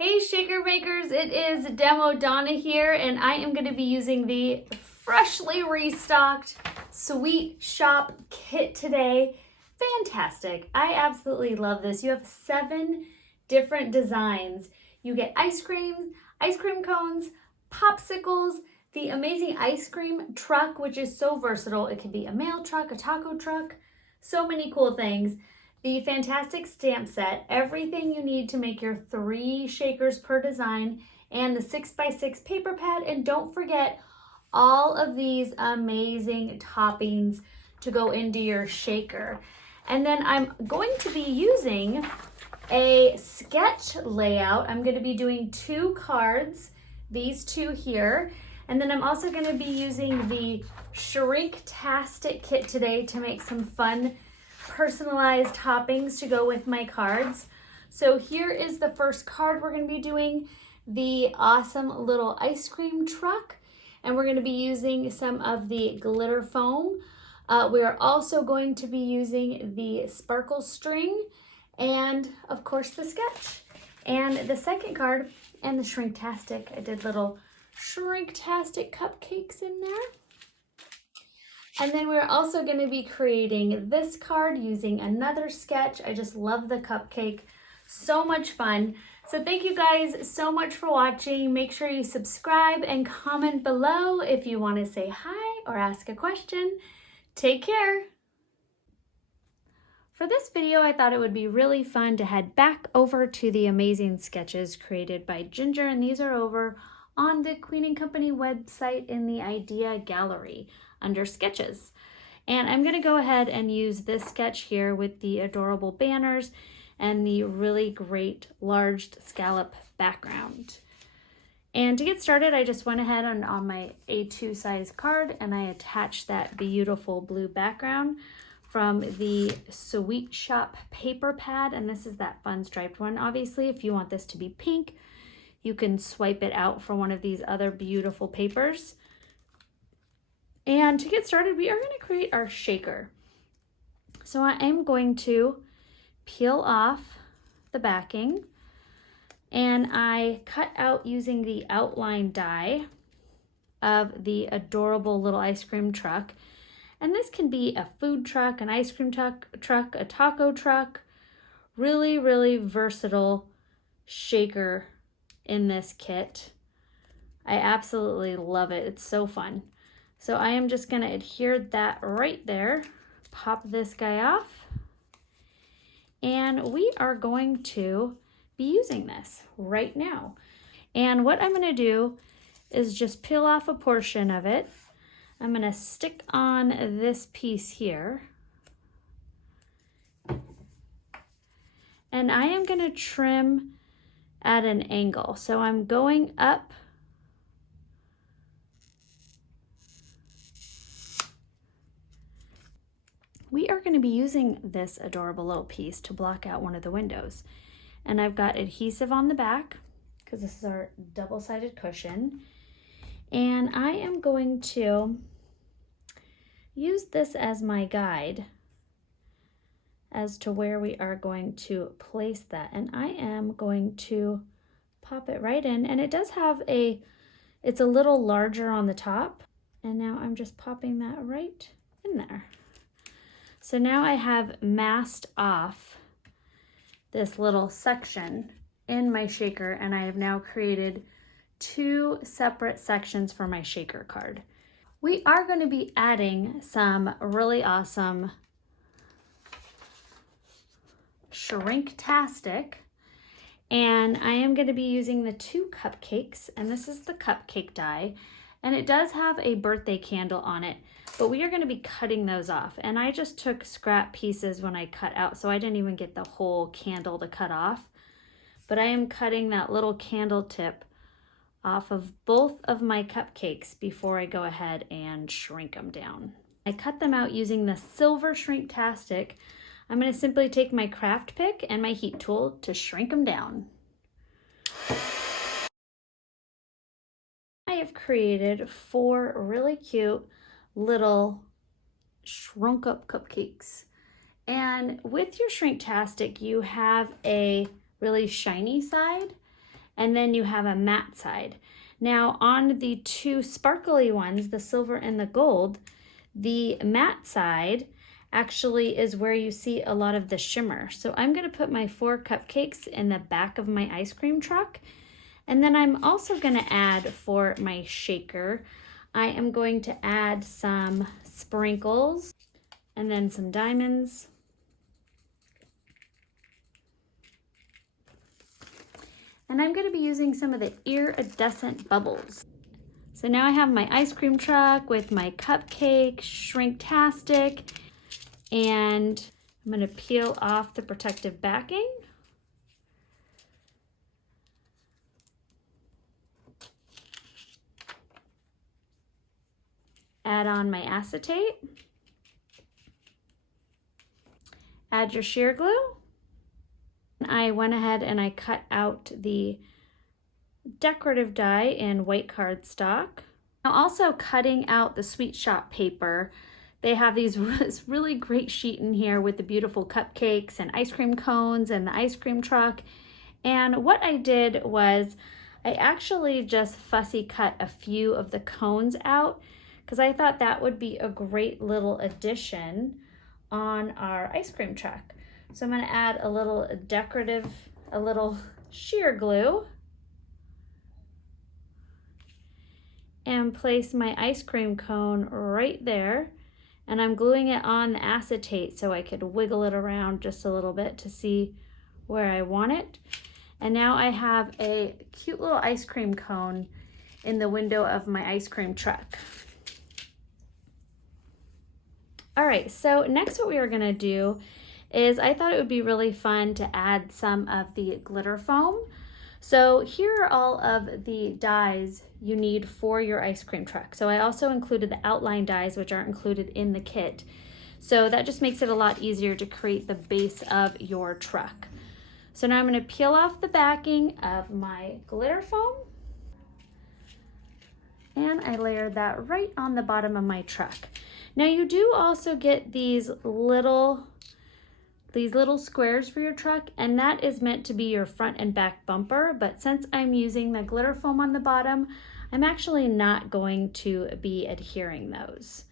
Hey shaker makers, it is Demo Donna here, and I am going to be using the freshly restocked Sweet Shop kit today. Fantastic. I absolutely love this. You have 7 different designs. You get ice cream cones, popsicles, the amazing ice cream truck, which is so versatile. It can be a mail truck, a taco truck, so many cool things. The fantastic stamp set, everything you need to make your 3 shakers per design, and the 6x6 paper pad. And don't forget all of these amazing toppings to go into your shaker. And then I'm going to be using a sketch layout. I'm going to be doing 2 cards, these 2 here. And then I'm also going to be using the Shrinktastic kit today to make some fun personalized toppings to go with my cards. So here is the first card we're going to be doing, the awesome little ice cream truck, and we're going to be using some of the glitter foam. We are also going to be using the sparkle string and of course the sketch. And the second card and the Shrinktastic, I did little Shrinktastic cupcakes in there. And then we're also going to be creating this card using another sketch. I just love the cupcake. So much fun. So thank you guys so much for watching. Make sure you subscribe and comment below if you want to say hi or ask a question. Take care. For this video, I thought it would be really fun to head back over to the amazing sketches created by Ginger, and these are over on the Queen & Company website in the Idea Gallery under Sketches. And I'm going to go ahead and use this sketch here with the adorable banners and the really great large scallop background. And to get started, I just went ahead on my A2 size card and I attached that beautiful blue background from the Sweet Shop paper pad, and this is that fun striped one. Obviously, if you want this to be pink, you can swipe it out for one of these other beautiful papers. And to get started, we are going to create our shaker. So I am going to peel off the backing, and I cut out using the outline die of the adorable little ice cream truck. And this can be a food truck, an ice cream truck, a taco truck, really, really versatile shaker in this kit. I absolutely love it. It's so fun. So I am just going to adhere that right there, pop this guy off, and we are going to be using this right now. And what I'm going to do is just peel off a portion of it. I'm going to stick on this piece here, and I am going to trim at an angle. So I'm going up we are going to be using this adorable little piece to block out one of the windows. And I've got adhesive on the back because this is our double-sided cushion. And I am going to use this as my guide as to where we are going to place that. And I am going to pop it right in. And it does have it's a little larger on the top. And now I'm just popping that right in there. So now I have masked off this little section in my shaker, and I have now created 2 separate sections for my shaker card. We are going to be adding some really awesome Shrinktastic, and I am going to be using the 2 cupcakes, and this is the cupcake die, and it does have a birthday candle on it, but we are going to be cutting those off. And I just took scrap pieces when I cut out, so I didn't even get the whole candle to cut off. But I am cutting that little candle tip off of both of my cupcakes before I go ahead and shrink them down. I cut them out using the silver Shrinktastic. I'm going to simply take my craft pick and my heat tool to shrink them down. I have created 4 really cute little shrunk up cupcakes. And with your Shrinktastic, you have a really shiny side and then you have a matte side. Now on the two sparkly ones, the silver and the gold, the matte side actually is where you see a lot of the shimmer. So I'm going to put my 4 cupcakes in the back of my ice cream truck. And then I'm also going to add for my shaker, I am going to add some sprinkles and then some diamonds. And I'm going to be using some of the iridescent bubbles. So now I have my ice cream truck with my cupcake, Shrinktastic, and I'm going to peel off the protective backing. Add on my acetate. Add your sheer glue. I went ahead and I cut out the decorative die in white cardstock. I'm also cutting out the Sweet Shop paper. They have this really great sheet in here with the beautiful cupcakes and ice cream cones and the ice cream truck. And what I did was I actually just fussy cut a few of the cones out because I thought that would be a great little addition on our ice cream truck. So I'm going to add a little decorative, a little sheer glue, and place my ice cream cone right there. And I'm gluing it on the acetate so I could wiggle it around just a little bit to see where I want it. And now I have a cute little ice cream cone in the window of my ice cream truck. All right, so next what we are gonna do is I thought it would be really fun to add some of the glitter foam. So here are all of the dies you need for your ice cream truck. So I also included the outline dies, which aren't included in the kit. So that just makes it a lot easier to create the base of your truck. So now I'm going to peel off the backing of my glitter foam. And I layered that right on the bottom of my truck. Now you do also get these little squares for your truck, and that is meant to be your front and back bumper, but since I'm using the glitter foam on the bottom, I'm actually not going to be adhering those.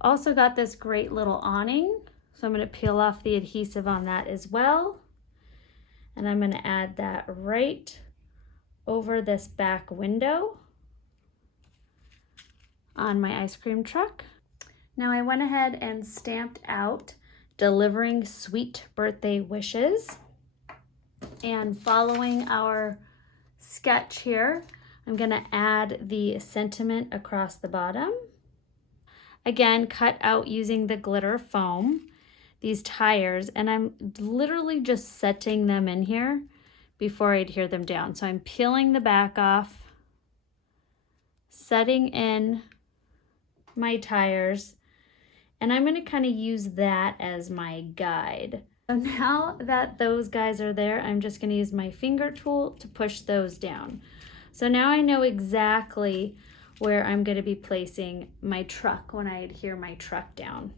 Also got this great little awning, so I'm going to peel off the adhesive on that as well, and I'm going to add that right over this back window on my ice cream truck. Now I went ahead and stamped out delivering sweet birthday wishes. And following our sketch here, I'm gonna add the sentiment across the bottom. Again, cut out using the glitter foam, these tires, and I'm literally just setting them in here before I adhere them down. So I'm peeling the back off, setting in my tires, and I'm going to kind of use that as my guide. So now that those guys are there, I'm just going to use my finger tool to push those down. So now I know exactly where I'm going to be placing my truck when I adhere my truck down.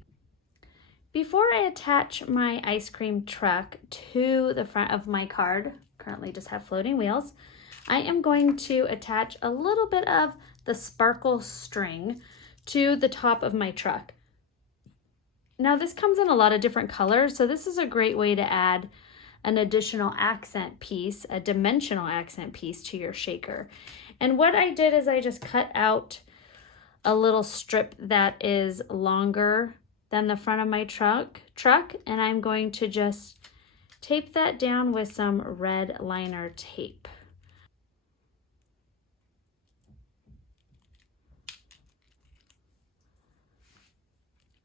Before I attach my ice cream truck to the front of my card, currently just have floating wheels, I am going to attach a little bit of the sparkle string to the top of my truck. Now this comes in a lot of different colors, so this is a great way to add an additional accent piece, a dimensional accent piece to your shaker. And what I did is I just cut out a little strip that is longer than the front of my truck, and I'm going to just tape that down with some red liner tape.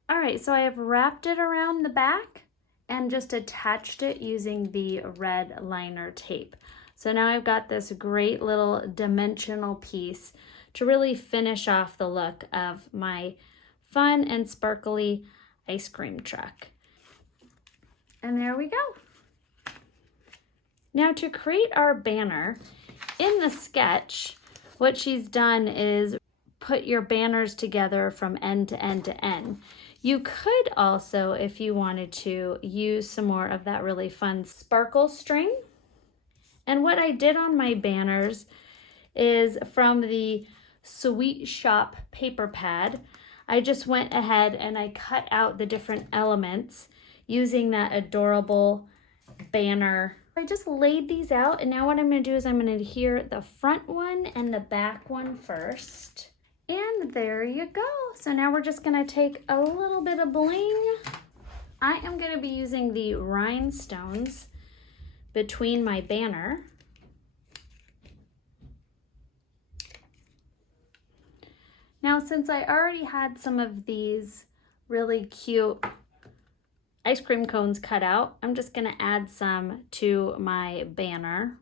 All right, so I have wrapped it around the back and just attached it using the red liner tape. So now I've got this great little dimensional piece to really finish off the look of my fun and sparkly ice cream truck. And there we go. Now to create our banner, in the sketch, what she's done is put your banners together from end to end to end. You could also, if you wanted to, use some more of that really fun sparkle string And what I did on my banners is from the Sweet Shop paper pad, I just went ahead and I cut out the different elements using that adorable banner. I just laid these out, and now what I'm going to do is I'm going to adhere the front one and the back one first. And there you go. So now we're just going to take a little bit of bling. I am going to be using the rhinestones between my banner. Now, since I already had some of these really cute ice cream cones cut out, I'm just going to add some to my banner.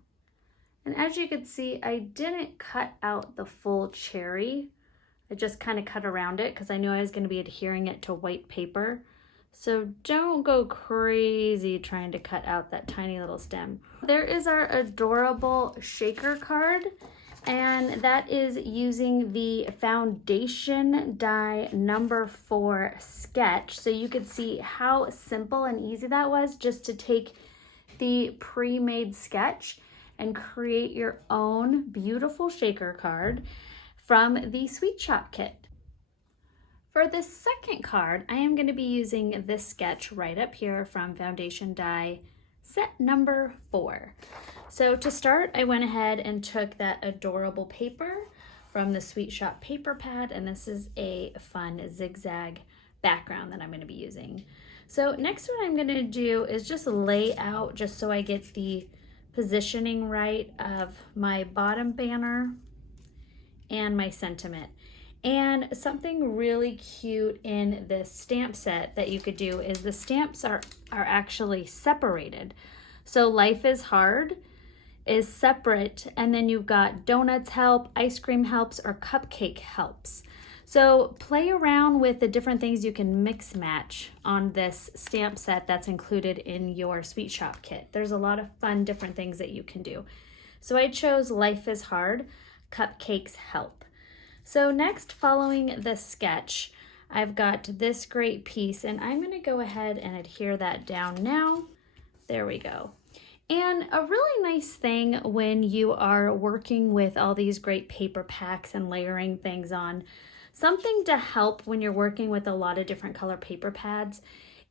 And as you can see, I didn't cut out the full cherry. I just kind of cut around it because I knew I was going to be adhering it to white paper. So don't go crazy trying to cut out that tiny little stem. There is our adorable shaker card, and that is using the foundation die number 4 sketch. So you could see how simple and easy that was, just to take the pre-made sketch and create your own beautiful shaker card from the Sweet Shop kit. For this second card, I am going to be using this sketch right up here from foundation die set number 4. So to start, I went ahead and took that adorable paper from the Sweet Shop paper pad, and this is a fun zigzag background that I'm going to be using. So next, what I'm going to do is just lay out, just so I get the positioning right, of my bottom banner and my sentiment. And something really cute in this stamp set that you could do is the stamps are actually separated. So Life is Hard is separate, and then you've got Donuts Help, Ice Cream Helps, or Cupcake Helps. So play around with the different things you can mix match on this stamp set that's included in your Sweet Shop kit. There's a lot of fun different things that you can do. So I chose Life is Hard, Cupcakes Help. So next, following the sketch, I've got this great piece, and I'm going to go ahead and adhere that down now. There we go. And a really nice thing when you are working with all these great paper packs and layering things on, something to help when you're working with a lot of different color paper pads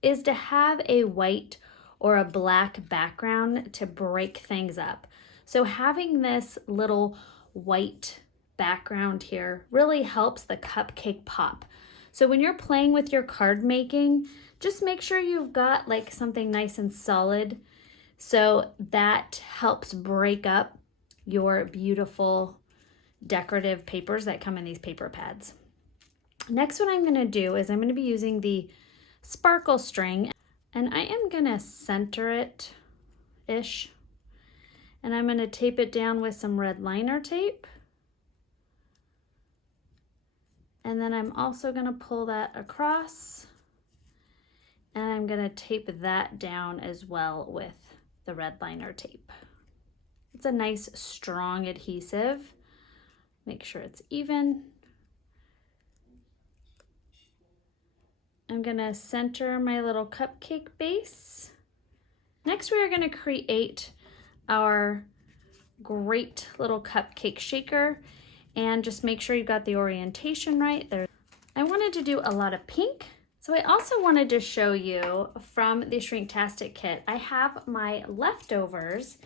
is to have a white or a black background to break things up. So having this little white background here really helps the cupcake pop. So when you're playing with your card making, just make sure you've got like something nice and solid, so that helps break up your beautiful decorative papers that come in these paper pads. Next, what I'm going to do is I'm going to be using the sparkle string, and I am going to center it-ish, and I'm going to tape it down with some red liner tape. And then I'm also going to pull that across, and I'm going to tape that down as well with the red liner tape. It's a nice strong adhesive. Make sure it's even. I'm going to center my little cupcake base. Next, we are going to create our great little cupcake shaker. And just make sure you've got the orientation right there. I wanted to do a lot of pink. So I also wanted to show you from the Shrinktastic kit, I have my leftovers,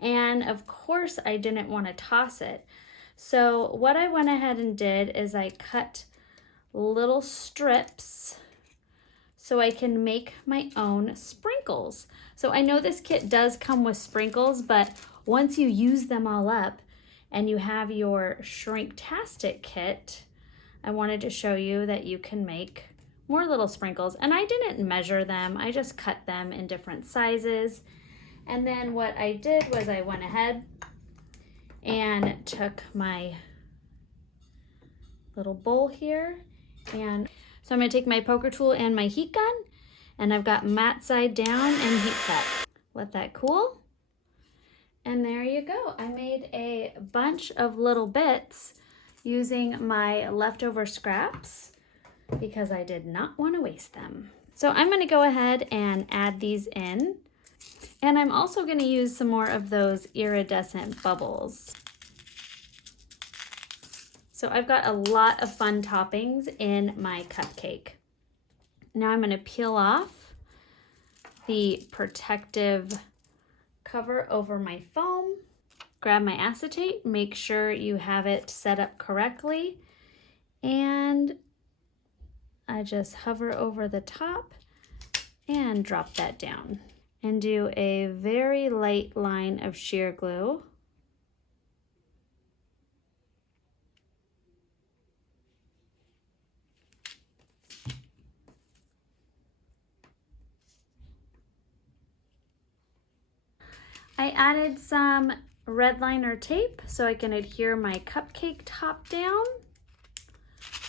and of course I didn't want to toss it. So what I went ahead and did is I cut little strips so I can make my own sprinkles. So I know this kit does come with sprinkles, but once you use them all up, and you have your Shrinktastic kit, I wanted to show you that you can make more little sprinkles. And I didn't measure them, I just cut them in different sizes. And then what I did was I went ahead and took my little bowl here. And so I'm gonna take my poker tool and my heat gun, and I've got matte side down and heat set. Let that cool. And there you go. I made a bunch of little bits using my leftover scraps because I did not want to waste them. So I'm going to go ahead and add these in. And I'm also going to use some more of those iridescent bubbles. So I've got a lot of fun toppings in my cupcake. Now I'm going to peel off the protective cover over my foam. Grab my acetate, make sure you have it set up correctly, and I just hover over the top and drop that down. And do a very light line of sheer glue. I added some red liner tape so I can adhere my cupcake top down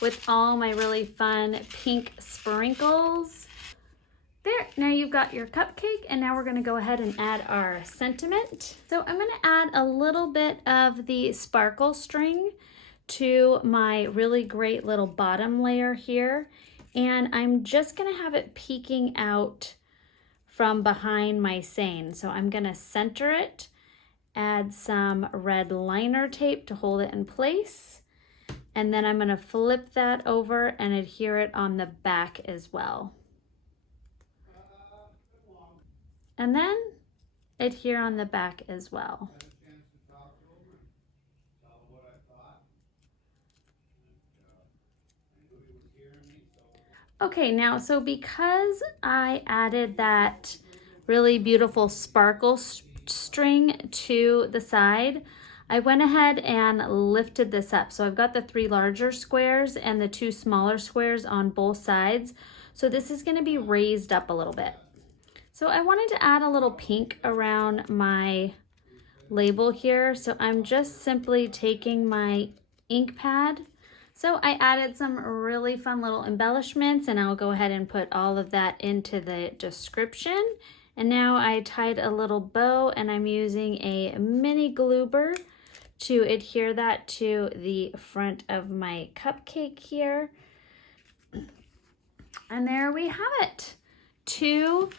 with all my really fun pink sprinkles. There, now you've got your cupcake, and now we're gonna go ahead and add our sentiment. So I'm gonna add a little bit of the sparkle string to my really great little bottom layer here, and I'm just gonna have it peeking out from behind my seine. So I'm gonna center it, add some red liner tape to hold it in place, and then I'm gonna flip that over and adhere it on the back as well. And then adhere on the back as well. Okay, now, so because I added that really beautiful sparkle string to the side, I went ahead and lifted this up. So I've got the 3 larger squares and the 2 smaller squares on both sides. So this is going to be raised up a little bit. So I wanted to add a little pink around my label here. So I'm just simply taking my ink pad. So I added some really fun little embellishments, and I'll go ahead and put all of that into the description. And now I tied a little bow, and I'm using a mini gloober to adhere that to the front of my cupcake here. And there we have it. 2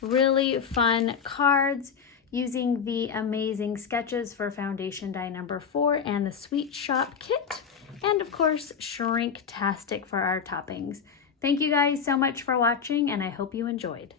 really fun cards using the amazing sketches for foundation die number 4 and the Sweet Shop kit, and of course Shrinktastic for our toppings. Thank you guys so much for watching, and I hope you enjoyed.